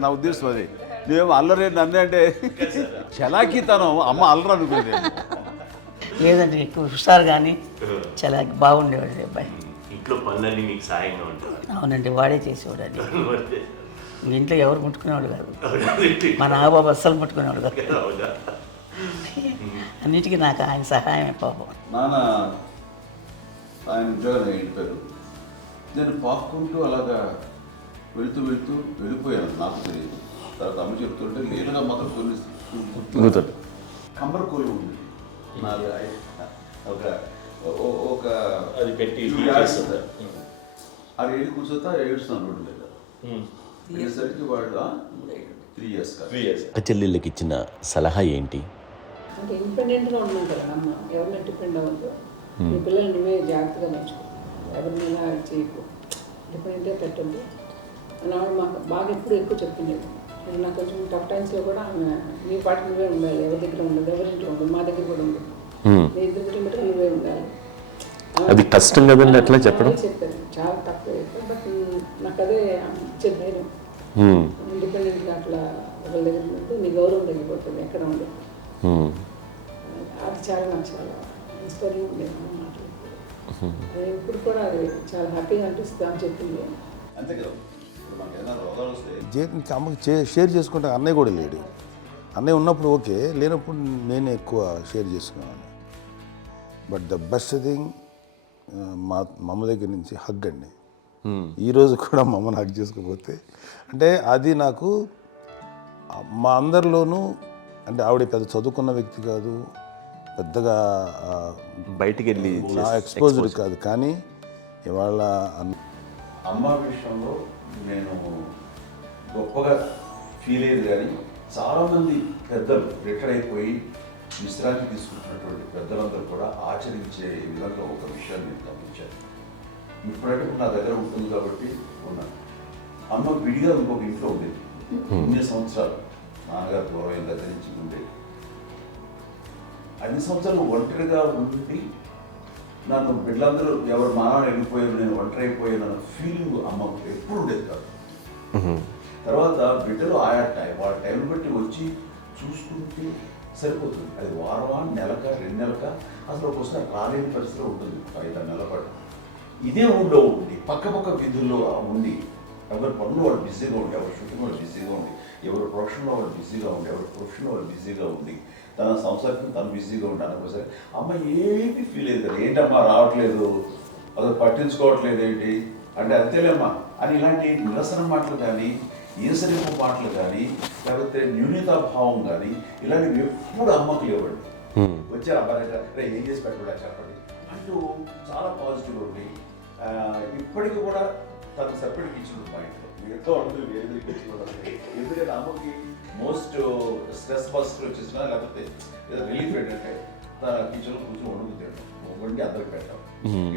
నా ఉద్దేశం అది. నువ్వేమో అల్లరి నన్ను అంటే చలాకీతనం అమ్మ అల్లరి అనుకుంది. లేదండి ఎక్కువ హుషారు కానీ చాలా బాగుండేవాడు అబ్బాయి. ఇంట్లో పనులన్నీ మీకు సాయంగా ఉంటాయి. అవునండి, వాడే చేసేవాడు అండి. ఇంట్లో ఎవరు ముట్టుకునేవాడు కాదు, మా నాగబాబు అస్సలు ముట్టుకునేవాడు కాదు. అన్నిటికీ నాకు ఆయన సహాయమే పాపం. నాన్న ఆయన ఉద్యోగం వెళ్ళిపోయారు. నేను పాక్కుంటూ అలాగా వెళుతూ వెళ్ళిపోయాను, నాకు తెలియదు. తర్వాత అమ్మ చెప్తుంటే లేలుగా మాత్రం కొన్ని కమ్మర కోలు ఉంది ఒక అది పెట్టి అది వెళ్ళి కూర్చోతా ఏడుస్తున్నాను రోడ్డు మీద. అయ్యేసరికి వాళ్ళు 3 years. చెల్లెళ్ళకి ఇచ్చిన సలహా ఏంటి? అంటే ఇండిపెండెంట్గా ఉండడం కదా అమ్మ, ఎవరిని డిపెండ్ అవ్వద్దు. మీ పిల్లలు నువ్వే జాగ్రత్తగా నేర్చుకో, ఎవరిని ఇలా చేయకు, డిపెండెంట్గా పెట్టద్దు అని ఆవిడ మాకు బాగా ఎప్పుడు ఎక్కువ చెప్తుండేది. నాకు కొంచెం టఫ్ టైమ్స్లో కూడా ఆమె నీ పాటి నువ్వే ఉండాలి, ఎవరి దగ్గర ఉండదు, ఎవరింట్లో ఉండదు, మా దగ్గర కూడా ఉండదు, నీ ఇద్దరు దగ్గర మటుకు నువ్వే ఉండాలి. అది కష్టం కదండి అట్లా చెప్పడం. చెప్పారు చాలా తక్కువ చెప్పారు, బట్ నాకు అదే ఇచ్చేది నేను ఇండిపెండెంట్గా అట్లా ఒకరి దగ్గర ఉంటే నీ గౌరవం తగ్గిపోతుంది, ఎక్కడ ఉండదు. అది చాలా నాకు చాలా ఇన్స్పైరింగ్ ఉండేది మాటలు. అది ఇప్పుడు కూడా అది చాలా హ్యాపీగా అనిపిస్తుంది అని చెప్పింది. అంతే కదా, మనకి ఏదైనా రోగాలు వస్తే అమ్మకి షేర్ చేసుకుంటే అన్నయ్య కూడా లేడు. అన్నయ్య ఉన్నప్పుడు ఓకే, లేనప్పుడు నేను ఎక్కువ షేర్ చేసుకున్నాను. బట్ ద బెస్ట్ థింగ్ మా అమ్మ దగ్గర నుంచి హగ్ అండి. ఈరోజు కూడా మా అమ్మని హగ్ చేసుకోకపోతే అంటే అది నాకు మా అందరిలోనూ, అంటే ఆవిడ పెద్ద చదువుకున్న వ్యక్తి కాదు, పెద్దగా బయటికి వెళ్ళి ఎక్స్పోజ్డ్ కాదు, కానీ ఇవాళ అమ్మ విషయంలో నేను గొప్పగా ఫీల్ అయ్యేది. కానీ చాలామంది పెద్దలు రిటైర్ అయిపోయి విశ్రాంతి తీసుకుంటున్నటువంటి పెద్దలందరూ కూడా ఆచరించే విధంగా ఒక విషయాన్ని నేను గమనించాను. ఇప్పుడంటే నా దగ్గర ఉంటుంది కాబట్టి ఉన్నాను. అమ్మ విడిగా ఇంకొక ఇంట్లో ఉండేది 9 సంవత్సరాలు, నాన్నగారు దూరం దగ్గర నుంచి ఉండేది. 5 సంవత్సరాలు ఒంటరిగా ఉండి నన్ను బిడ్డలందరూ ఎవరు మానాన్ని వెళ్ళిపోయారు, నేను ఒంటరి అయిపోయాను అన్న ఫీలింగ్ అమ్మకు ఎప్పుడు ఉండేది కాదు. తర్వాత బిడ్డలు వాళ్ళ టైం బట్టి వచ్చి చూసుకుంటే సరిపోతుంది. అది వారమా, నెలక, 2 నెలక, అసలు ఒకసారి రాలేని పరిస్థితిలో ఉంటుంది. 5-6 నెలల పాటు ఇదే ఊళ్ళో ఉండి పక్క విధుల్లో ఉండి ఎవరి పనులు వాళ్ళు బిజీగా ఉండి, ఎవరి షూటింగ్ వాళ్ళు బిజీగా ఉండి, ఎవరి ప్రొఫెషన్లో వాళ్ళు బిజీగా ఉండి, ఎవరి ప్రొఫెషన్లో వాళ్ళు బిజీగా ఉండి, తన సంసారం తను బిజీగా ఉంటాను. ఒకసారి అమ్మ ఏమీ ఫీల్ అయ్యేది కదా, ఏంటమ్మా రావట్లేదు, అసలు పట్టించుకోవట్లేదు ఏంటి అంటే అంతేలేమ్మా అని ఇలాంటి నిరసన మాటలు కానీ, ఈసరింపు మాటలు కానీ, లేకపోతే న్యూనతాభావం కానీ ఇలాంటివి ఎప్పుడు అమ్మకు లేవండి. వచ్చారు అబ్బాయి ఏం చేసి పెట్టడా చెప్పండి అంటూ చాలా పాజిటివ్ ఉండి ఇప్పటికీ కూడా తను సెపరేట్ కిచెన్ మా ఇంట్లో మిగతా ఉండదు, వేరే కిచెన్. ఎందుకంటే అమ్మకి మోస్ట్ స్ట్రెస్ బస్టర్ వచ్చేసినా లేకపోతే ఏదో రిలీఫ్ ఏంటంటే తన కిచెన్లో కూర్చొని వండి అందరికి పెట్టాం.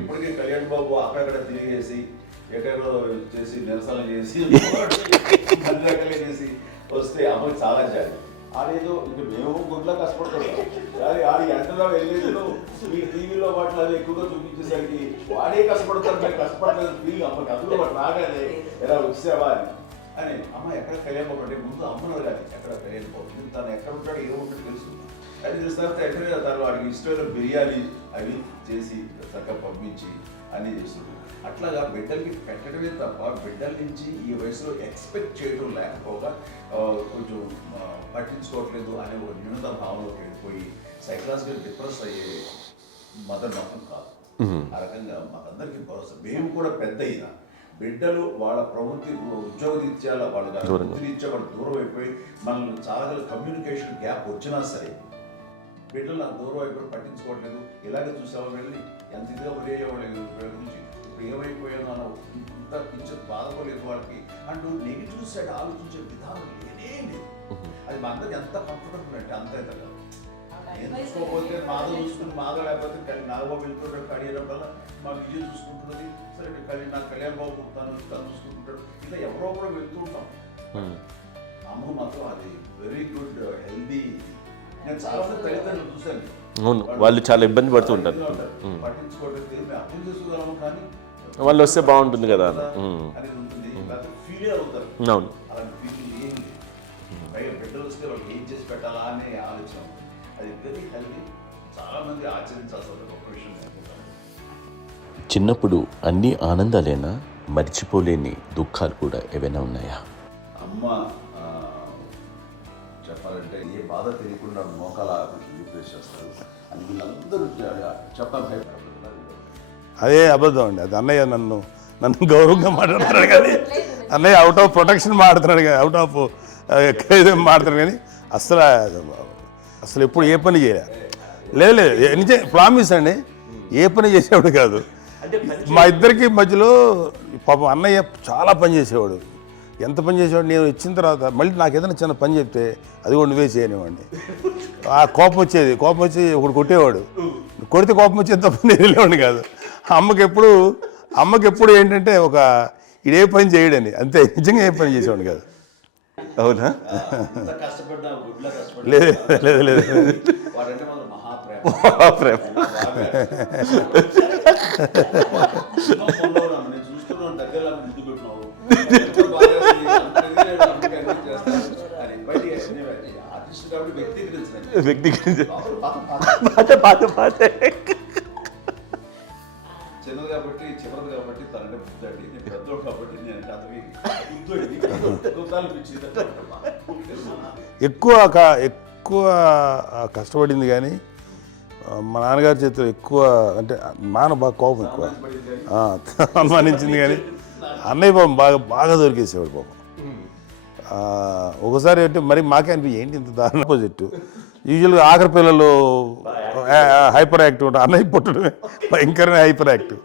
ఇప్పటికీ కళ్యాణ్ బాబు అక్కడక్కడ తిరిగేసి ఎక్కడెక్కడో చేసి నిరసనలు చేసి రకాలు చేసి వస్తే అమ్మకి చాలా జాలి. ఆడేదో ఇంక మేము గుడ్లా కష్టపడుతున్నాం, కానీ ఆడి ఎంతలో వెళ్ళేదో మీ టీవీలో వాటిలో అది ఎక్కువగా చూపించేసరికి వాడే కష్టపడతారు, మేము కష్టపడలేదు ఫీల్ అమ్మకి. అందులో వాడు రాగానే ఎలా వచ్చావా అని అమ్మ ఎక్కడ కళ్యాణ్ బాబు అంటే ముందు అమ్మను కానీ ఎక్కడ కళ్యాణ్ బాబు తను ఎక్కడ ఉంటాడు, ఏ ఉంటాడు తెలుసు. అది చూసిన తర్వాత ఎక్కడ తను వాడికి ఇష్టమైన బిర్యానీ అవి చేసి చక్కగా పంపించి అన్నీ చేస్తుంటాడు. అట్లాగా బిడ్డలకి పెట్టడమే తప్ప బిడ్డల నుంచి ఈ వయసులో ఎక్స్పెక్ట్ చేయడం లేకపోగా కొంచెం పట్టించుకోవట్లేదు అనే ఒక న్యూనత భావనలోకి వెళ్ళిపోయి సైకలాజికల్ డిప్రెస్ అయ్యే మదర్ మాత్రం కాదు. ఆ రకంగా మాకందరికీ భరోసా. మేము కూడా పెద్ద అయినా బిడ్డలు వాళ్ళ ప్రవృత్తి ఉద్యోగరీత్యా వాళ్ళ వృత్తిరీత్యా వాళ్ళు దూరం అయిపోయి మనల్ని చాలా కమ్యూనికేషన్ గ్యాప్ వచ్చినా సరే బిడ్డలు నాకు దూరం అయిపోయి పట్టించుకోవట్లేదు. ఇలాగే చూసావా వెళ్ళి ఎంత ఇదిగా వదిలేయేవాళ్ళు గురించి ఇప్పుడు ఏమైపోయాను అన్న ఇంత కించెం బాధపడలేదు వాళ్ళకి అంటూ నెగిటివ్ సైడ్ ఆలోచించే విధానం లేనే లేదు. అది మా అందరికి ఎంత కంఫర్టబుల్ అంటే అంత కదా. నేను చూసుకోకపోతే మాధవ్ చూసుకుని మాధవ్ లేకపోతే నాగబాబు వెళ్తుంటాడు, కళ్యాణం వల్ల మా విజయ్ చూసుకుంటున్నది సరే, నాకు కళ్యాణ్ బాబు తను చూసుకుంటుంటాడు, ఇలా ఎవరో కూడా వెళ్తూ ఉంటాం. అమ్మ మాత్రం అది వెరీ గుడ్ హెల్దీ. నేను చాలా మంది తల్లిదండ్రులు చూశాను, అవును వాళ్ళు చాలా ఇబ్బంది పడుతూ ఉంటారు. పట్టించుకోవడం మేము అర్థం చేసుకోగలము, కానీ వాళ్ళు వస్తే బాగుంటుంది కదా అనేది ఉంటుంది, ఫీల్ అవుతారు. అవును. అలాంటి ఫీలింగ్ ఏం లేదు. పైగా బిడ్డలు వస్తే వాళ్ళకి ఏం చేసి పెట్టాలా అనే ఆలోచన. అది వెరీ హెల్దీ. చాలా మంది ఆచరించాల్సిన గొప్ప విషయం అనుకుంటాను. చిన్నప్పుడు అన్ని ఆనందాలేనా, మర్చిపోలేని దుఃఖాలు కూడా ఏవైనా ఉన్నాయా? అమ్మ చెప్పాలంటే ఏ బాధ తెలియకుండా మోకాల రీప్లేస్ చేస్తారు అని వీళ్ళందరూ చెప్పాలి భయపడుతున్నారు. అదే అబద్ధం అండి. అది అన్నయ్య నన్ను గౌరవంగా మాట్లాడుతున్నాడు కానీ అన్నయ్య అవుట్ ఆఫ్ ప్రొటెక్షన్ మాట్లాడుతున్నాడు కానీ అవుట్ ఆఫ్ మాట్లాడుతున్నాడు కానీ అసలు ఎప్పుడు ఏ పని చేయలే. లేదు నిజం ప్రామిస్ అండి, ఏ పని చేసేవాడు కాదు. మా ఇద్దరికి మధ్యలో పాపం అన్నయ్య చాలా పని చేసేవాడు. ఎంత పని చేసేవాడు, నేను వచ్చిన తర్వాత మళ్ళీ నాకు ఏదైనా చిన్న పని చెప్తే అది కూడా నువ్వే చేయనివ్వండి. ఆ కోపం వచ్చి ఒకడు కొట్టేవాడు, కొడితే కోపం వచ్చేది తప్ప నేను వెళ్ళేవాడిని కాదు. అమ్మకి ఎప్పుడు ఏంటంటే ఇదే పని చేయడని, అంతే. నిజంగా ఏ పని చేసేవాడు కాదు. అవునా? లేదు వాడంటే మాత్రం మహాప్రేమ. నేను చూస్తున్నాను దగ్గర ముద్దు పెట్టినావు ఆర్టిస్ట్ కాబట్టి వ్యక్తీకరించిన చిన్నది కాబట్టి చివరిది కాబట్టి తనంటే బుద్ధండి, నేను పెద్దోడు కాబట్టి నేను అతనికి ఎక్కువ కష్టపడింది కానీ మా నాన్నగారి చేతిలో ఎక్కువ అంటే నాన్న బాగా కోపం ఎక్కువ అనుమానించింది కానీ అన్నయ్య పాపం బాగా దొరికేసేవాడు పాపం. ఒకసారి అంటే మరి మాకే అనిపించి ఏంటి ఇంత దారుణ ఆపోజిట్. యూజువల్గా ఆఖరి పిల్లలు హైపర్ యాక్టివ్ ఉంటారు, అన్నయ్య పుట్టడమే భయంకరమైన హైపర్ యాక్టివ్.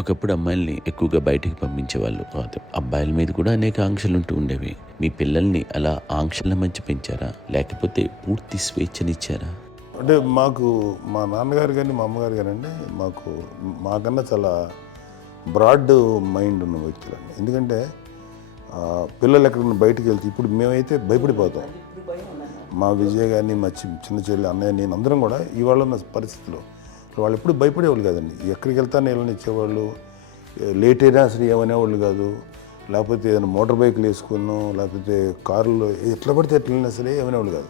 ఒకప్పుడు అమ్మాయిల్ని ఎక్కువగా బయటికి పంపించేవాళ్ళు కాదు, అబ్బాయిల మీద కూడా అనేక ఆంక్షలు ఉంటూ ఉండేవి. మీ పిల్లల్ని అలా ఆంక్షల మధ్య పెంచారా, లేకపోతే పూర్తి స్వేచ్ఛనిచ్చారా? అంటే మాకు మా నాన్నగారు కానీ మా అమ్మగారు కానీ అండి మాకన్నా చాలా బ్రాడ్ మైండ్ ఉన్న వ్యక్తులండి. ఎందుకంటే పిల్లలు ఎక్కడన్నా బయటకు వెళ్తే ఇప్పుడు మేమైతే భయపడిపోతాం. మా విజయ్ కానీ మా చిన్న చెల్లి అన్నయ్య నేను అందరం కూడా ఇవాళ ఉన్న పరిస్థితిలో వాళ్ళు ఎప్పుడు భయపడేవాళ్ళు కాదండి. ఎక్కడికి వెళ్తాను వీళ్ళని ఇచ్చేవాళ్ళు, లేట్ అయినా అసలు ఏమనేవాళ్ళు కాదు. లేకపోతే ఏదైనా మోటార్ బైక్లు వేసుకున్నాం, లేకపోతే కారులో ఎట్లా పడితే ఎట్లా వెళ్ళినా సరే ఏమనేవాళ్ళు కాదు.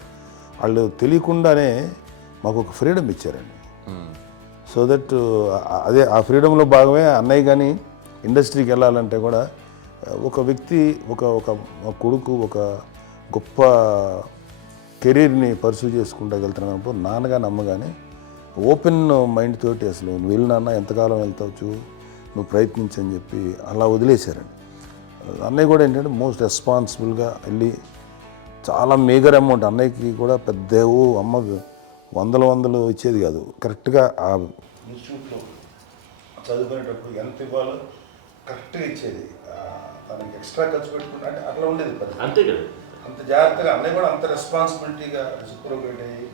వాళ్ళు తెలియకుండానే మాకు ఒక ఫ్రీడమ్ ఇచ్చారండి. సో దట్ అదే ఆ ఫ్రీడంలో భాగమే అన్నయ్య కానీ ఇండస్ట్రీకి వెళ్ళాలంటే కూడా ఒక వ్యక్తి ఒక కొడుకు ఒక గొప్ప కెరీర్ని పర్సూ చేసుకుంటూ వెళ్తున్నప్పుడు నాన్నగాని అమ్మగానే ఓపెన్ మైండ్ తోటి అసలు నువ్వు వెళ్ళినా ఎంతకాలం వెళ్తావచ్చు, నువ్వు ప్రయత్నించని చెప్పి అలా వదిలేశారండి. అన్నయ్య కూడా ఏంటంటే మోస్ట్ రెస్పాన్సిబుల్గా వెళ్ళి చాలా మేజర్ అమౌంట్ అన్నయ్యకి కూడా పెద్ద అమ్మకు వందలు ఇచ్చేది కాదు. కరెక్ట్గా ఆ ఇన్స్టిట్యూట్లో చదువుకునేటప్పుడు ఎంత ఇవ్వాలో కరెక్ట్గా ఇచ్చేది. తనకి ఎక్స్ట్రా ఖర్చు పెట్టుకుంటే అంటే అట్లా ఉండేది అంతే కదా. అంత జాగ్రత్తగా అన్నయ్య కూడా అంత రెస్పాన్సిబిలిటీగా రెసిప్రోకేట్ అయ్యి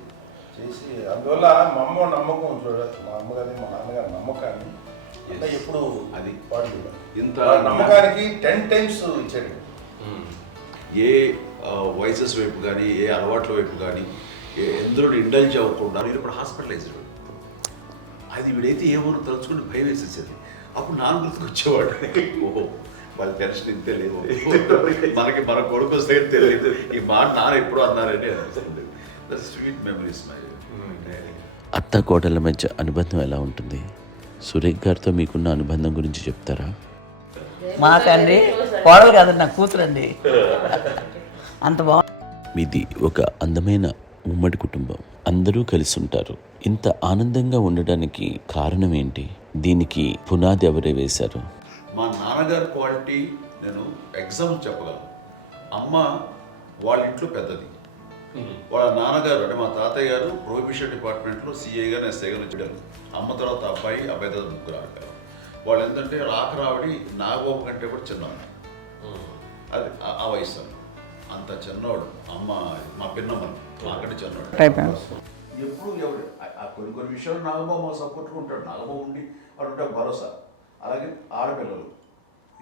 చేసి అందువల్ల మా అమ్మ నమ్మకం చూడాలి, మా అమ్మగారి మా నాన్నగారి నమ్మకాన్ని అన్నయ్య ఎప్పుడు అది పాడు ఇంత నమ్మకానికి 10 times ఇచ్చాడు. ఏ వయసెస్ వైపు కానీ ఏ అలవాట్ల వైపు కానీ ఎందులో ఇండల్జ్ అవ్వకుండా నేను ఇప్పుడు హాస్పిటలైజ్డ్. అది వీడైతే ఏమో తలుచుకుంటే భయం వేసేసేది. అప్పుడు నాన్న గుర్తుకు వచ్చేవాడు, ఓహో వాళ్ళ టెన్షన్ ఇంతే లేవు, మనకి మన కొడుకు వస్తే తెలియదు ఈ మాట నాన్న ఎప్పుడు అన్నారని అనిపిస్తుంది. Sweet memories my. అత్త కోడళ్ళ మధ్య అనుబంధం ఎలా ఉంటుంది? సురేఖ్ గారితో మీకున్న అనుబంధం గురించి చెప్తారా? మాకండి కోడలు కాదండి, నాకు కూతురండి. అంత బాగుంది. మీది ఒక అందమైన ఉమ్మడి కుటుంబం, అందరూ కలిసి ఉంటారు. ఇంత ఆనందంగా ఉండడానికి కారణం ఏంటి? దీనికి పునాది ఎవరే వేశారు? మా నాన్నగారి క్వాలిటీ నేను ఎగ్జాంపుల్ చెప్పగలను. అమ్మ వాళ్ళ ఇంట్లో పెద్దది, వాళ్ళ నాన్నగారు అంటే మా తాతయ్య గారు ప్రొహిబిషన్ డిపార్ట్మెంట్లో సిఐగానే ఎస్ఐగానే చేయడం. అమ్మ తర్వాత అబ్బాయి తర్వాత ముగ్గురు ఆడతారు. వాళ్ళు ఏంటంటే రాకరావిడి నాగబాబు కంటే కూడా చిన్నవాడు. అది ఆ వయసు అంత చిన్నవాడు. అమ్మ మా పిన్నమ్మని నాకంటే చిన్నవాడు. ఎప్పుడు ఎవరు కొన్ని విషయాలు నాగబాబు మా సపోర్ట్గా ఉంటాడు. నాగబాబు ఉండి వాడు ఉంటే భరోసా. అలాగే ఆడపిల్లలు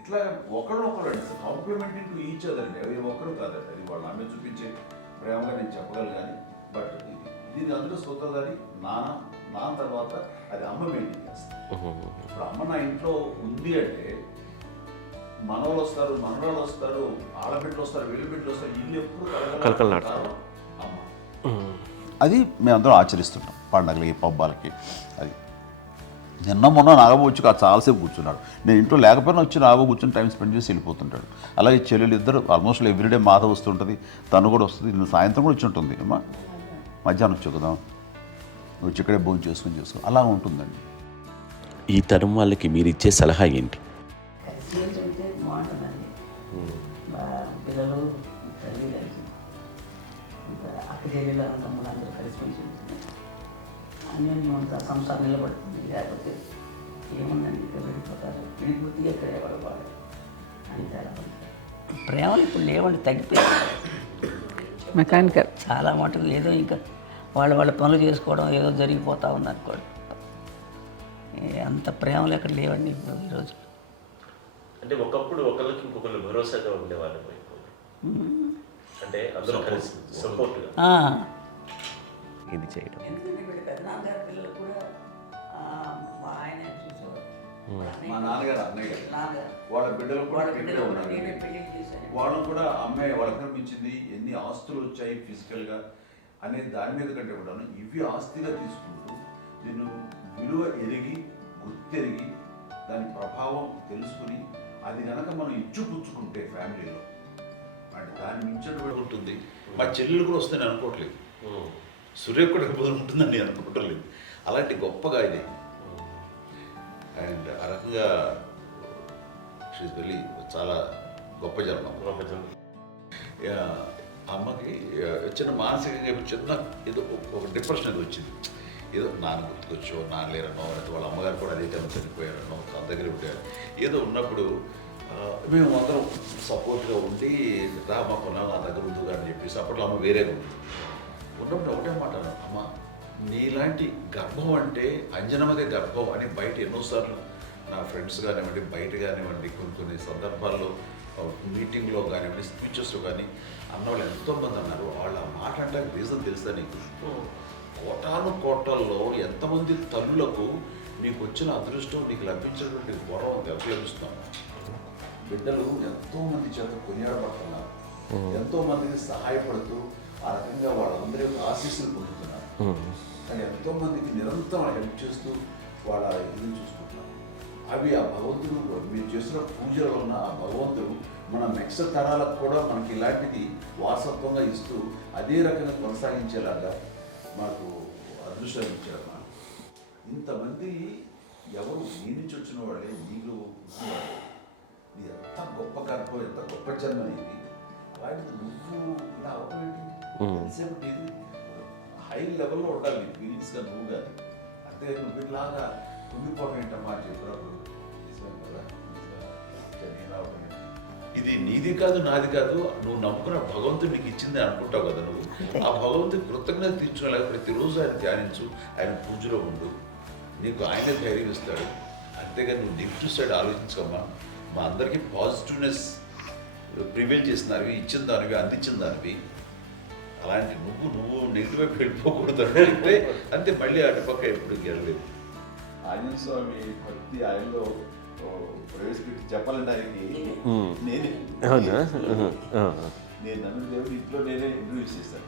ఇట్లా ఒకరినొకరు కాంప్లిమెంటింగ్ టు ఈచ్ అదర్ అండి. అవి ఒక్కరు కాదండి, అది వాళ్ళు ఆమె చూపించే ప్రేమగా నేను చెప్పగలను. కానీ బట్ ఇది దీని అందులో సూత్రధారి నాన్న తర్వాత అది అమ్మ మెయింటైన్ చేస్తుంది. ఇప్పుడు అమ్మ నా ఇంట్లో ఉంది అంటే మనవాళ్ళు వస్తారు, మనవాళ్ళు వస్తారు, ఆడబిడ్డలు వస్తారు, వీళ్ళబిడ్డలు వస్తారు, ఇల్లు ఎప్పుడు కలకలాడతారు అమ్మ. అది మేమందరం ఆచరిస్తుంటాం పండగలకి, పబ్బాలకి. అది నిన్న మొన్న నాగబాబు వచ్చి చాలాసేపు కూర్చున్నాడు. నేను ఇంట్లో లేకపోయినా వచ్చి నాగబాబు కూర్చొని టైం స్పెండ్ చేసి వెళ్ళిపోతుంటాడు. అలాగే చెల్లెలు ఇద్దరు ఆల్మోస్ట్ ఎవ్రీడే మాత వస్తుంటుంది, తను కూడా వస్తుంది. నేను సాయంత్రం కూడా వచ్చి ఉంటుంది. అమ్మా మధ్యాహ్నం వచ్చి కదా వచ్చి ఇక్కడే భోజనం చేసుకో అలా ఉంటుందండి. ఈ తరం వాళ్ళకి మీరు ఇచ్చే సలహా ఏంటి? కలిసి ఉంటే బాగుంటుందండి. పిల్లలు తల్లి కలిసి అక్క చెల్లెలు తమ్ముడు అందరూ కలిసిమెలిసి ఉంటుంది. అన్యోన్యం అంతా సంసారం నిలబడుతుంది. లేకపోతే ఏముందండి ఇక్కడ వెళ్ళిపోతారు, విడిపోతే ఎక్కడ ఎవరు వాడు అంతే. ప్రేమలు ఇప్పుడు లేవండి, తగ్గిపోయాయి. మెకానికల్ చాలా మటుకు ఏదో ఇంకా వాళ్ళ పనులు చేసుకోవడం ఏదో జరిగిపోతూ ఉంది అనుకోండి. అంత ప్రేమలు ఎక్కడ లేవండి ఇప్పుడు ఈ రోజు. అంటే ఒకప్పుడు ఒకరికి ఇంకొకరు భరోసాగా ఉండేవాళ్ళు. అంటే అందరూ కలిసి సపోర్ట్గా ఇది చేయడం. ఎందుకంటే వీళ్ళ పెద్దనాన్నగారి పిల్లలు కూడా ఆయన చూసేవారు. మా నాన్నగారు అన్నయ్య గారు నాన్నగారు వాళ్ళ బిడ్డలు కూడా వాళ్ళ ఇక్కడే బిడ్డలు కూడా ఉన్నారు. నేనే పెళ్లి చేశాను. వాళ్ళని కూడా అమ్మాయి వాళ్ళకి కనిపించింది ఎన్ని ఆస్తులు వచ్చాయి ఫిజికల్గా అనే దాని మీద కంటే కూడా ఇవి ఆస్తిగా తీసుకుంటూ నేను విలువ ఎరిగి గుర్తెరిగి దాని ప్రభావం తెలుసుకుని అది కనుక మనం ఇచ్చుపుచ్చుకుంటే ఫ్యామిలీలో అంటే దాని మించడం ఉంటుంది. మా చెల్లెలు కూడా వస్తుందని అనుకోవట్లేదు, సూర్య కూడా ఉంటుందని నేను అనుకోవట్లేదు. అలాంటి గొప్పగా ఇది అండ్ ఆ రకంగా షీఈ్ వెరీ చాలా గొప్ప జన్మ. అమ్మకి చిన్న మానసికంగా చిన్న ఏదో ఒక డిప్రెషన్ అది వచ్చింది. ఏదో నాన్న గుర్తుకొచ్చో, నాన్న లేరనో, లేకపోతే వాళ్ళ అమ్మగారు కూడా అదే టైం చనిపోయారనో, తన దగ్గర ఉంటారు ఏదో ఉన్నప్పుడు మేము అందరం సపోర్ట్గా ఉండి మా కొన్నా నా దగ్గర ఉందిగా అని చెప్పేసి అప్పట్లో అమ్మ వేరేగా ఉంది. ఉన్నప్పుడు ఒకటే మాట అమ్మ, నీలాంటి గర్భం అంటే అంజనమదే గర్భం అని బయట ఎన్నోసార్లు నా ఫ్రెండ్స్ కానివ్వండి, బయట కానివ్వండి, కొన్ని సందర్భాల్లో మీటింగ్లో కానివ్వండి, స్పీచెస్లో కానీ అన్నవాళ్ళు ఎంతోమంది అన్నారు. వాళ్ళ మాట అంటే రీజన్ తెలుసా నీకు? కోటాను కోటల్లో ఎంతమంది తల్లులకు నీకు వచ్చిన అదృష్టం, నీకు లభించినటువంటి గౌరవం ఎంత లభిస్తున్నాం. బిడ్డలు ఎంతోమంది చేత కొనియాడబడుతున్నారు, ఎంతోమందికి సహాయపడుతూ ఆ రకంగా వాళ్ళందరి యొక్క ఆశీస్సులు పొందుతున్నారు. కానీ ఎంతోమందికి నిరంతరం హెల్ప్ చేస్తూ వాళ్ళ ఇది చూసుకుంటున్నారు. అవి ఆ భగవంతుడు మీరు చేస్తున్న పూజలో ఉన్న ఆ భగవంతుడు మన నెక్స్ట్ తరాలకు కూడా మనకి ఇలాంటిది వారసత్వంగా ఇస్తూ అదే రకంగా కొనసాగించేలాగా మాకు అదృష్టాన్ని ఇచ్చారు. ఇంతమంది ఎవరు నీ నుంచి వచ్చిన వాళ్ళే, నీకు నీ ఎంత గొప్ప గర్భం, ఎంత గొప్ప జన్మ నీది. వాటికి నువ్వు ఇలా అవడం ఏంటి? హై లెవెల్లో ఉండాలి నీ ఫీలింగ్స్గా నువ్వు కానీ. అంతే నువ్వు ఇలాగా కుంగిపోవడం ఏంటమ్మా చెప్పినప్పుడు ఇది నీది కాదు, నాది కాదు, నువ్వు నమ్ముకున్న భగవంతుడు నీకు ఇచ్చింది అనుకుంటావు కదా. నువ్వు ఆ భగవంతుడి కృతజ్ఞత తీర్చుకోలేక ప్రతిరోజు ఆయన ధ్యానించు, ఆయన పూజలో ఉండు, నీకు ఆయనే ధైర్యం ఇస్తాడు. అంతేగాని నువ్వు నెగిటివ్ సైడ్ ఆలోచించుకోమ్మా. మా అందరికీ పాజిటివ్నెస్ ప్రివైల్ చేసిన దానివి, ఇచ్చిన దానివి, అందించిన దానివి. అలాంటి నువ్వు నెగిటివ్ వైపు వెళ్ళిపోకూడదు అంటే అంతే. మళ్ళీ అటుపక్క ఎప్పుడు గెలలేదు. ఆంజనేయ స్వామి భక్తి ఆయనలో ప్రవేశపెట్టి చెప్పాలంటే ఆయనకి నేను నమ్మిన దేవుడు ఇంట్లో నేనే ఇంట్రడ్యూస్ చేశాను.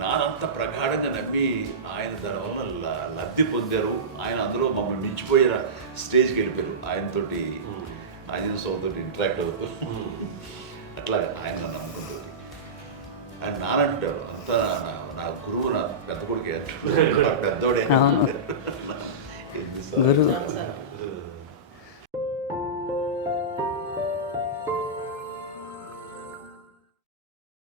నానంత ప్రగాఢంగా నమ్మి ఆయన దానివల్ల లబ్ధి పొందారు. ఆయన అందులో మమ్మల్ని మించిపోయిన స్టేజ్కి వెళ్ళిపోయారు. ఆయనతోటి ఆంజనేయ స్వామితో ఇంటరాక్ట్ అవుతూ అట్లా ఆయన నమ్ముకుంటుంది. ఆయన నానంటారు అంతా నా గురువు, నా పెద్ద కొడుకు పెద్దోడే గురువు